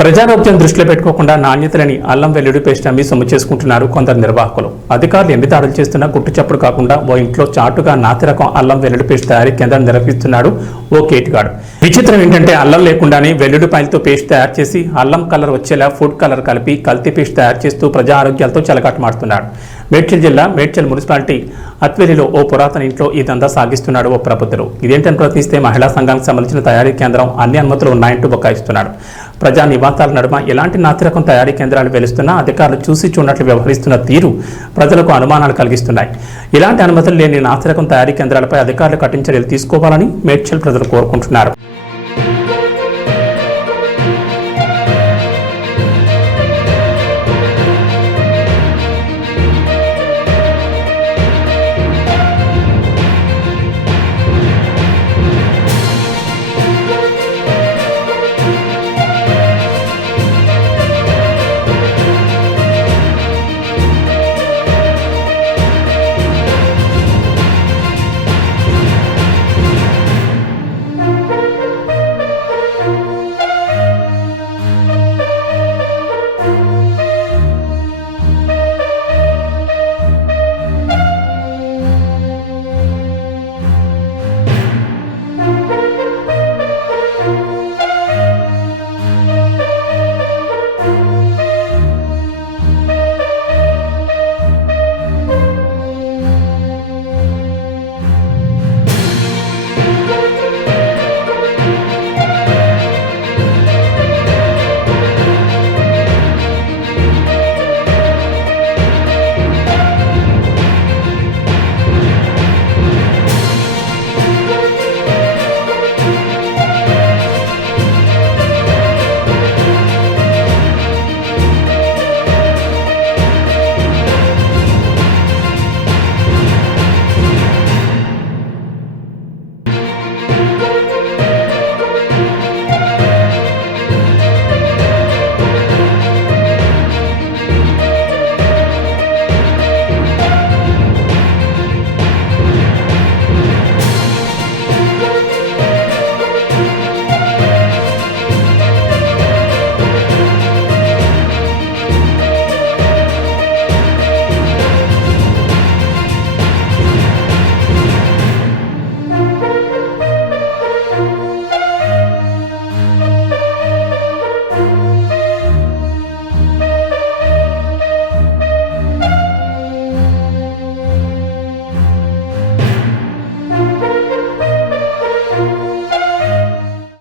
ప్రజారోగ్యం దృష్టిలో పెట్టుకోకుండా నాణ్యతలేని అల్లం వెల్లుల్లి పేస్ట్ అమ్మి సొమ్ము చేసుకుంటున్నారు కొందరు నిర్వాహకులు. అధికారులు ఎన్ని దాడులు చేస్తున్నా గుట్టుచప్పుడు కాకుండా ఓ ఇంట్లో చాటుగా నాతి రకం అల్లం వెల్లుల్లి పేస్ట్ తయారీ కేంద్రం నిర్వహిస్తున్నాడు ఓ కేటుగాడు. విచిత్రం ఏంటంటే అల్లం లేకుండానే వెల్లుల్లిపాయలతో పేస్ట్ తయారు చేసి అల్లం కలర్ వచ్చేలా ఫుడ్ కలర్ కలిపి కల్తీ పేస్ట్ తయారు చేస్తూ ప్రజా ఆరోగ్యాలతో చెలగాటమాడుతున్నాడు. మేడ్చల్ జిల్లా మేడ్చల్ మున్సిపాలిటీ అత్వేలిలో ఓ పురాతన ఇంట్లో ఈ దందా సాగిస్తున్నాడు ఓ ప్రబుద్ధుడు. ఇదేంటని ప్రశ్నిస్తే మహిళా సంఘానికి సంబంధించిన తయారీ కేంద్రం అన్ని అనుమతులు ఉన్నాయంటూ బొకాయిస్తున్నాడు. ప్రజా నివాసాల నడుమ ఎలాంటి నాసిరకం తయారీ కేంద్రాలు వెలుస్తున్నా అధికారులు చూసి చూడనట్లు వ్యవహరిస్తున్న తీరు ప్రజలకు అనుమానాలు కలిగిస్తున్నాయి. ఇలాంటి అనుమతులు లేని నాసిరకం తయారీ కేంద్రాలపై అధికారులు కఠిన చర్యలు తీసుకోవాలని మేడ్చల్ ప్రజలు కోరుకుంటున్నారు.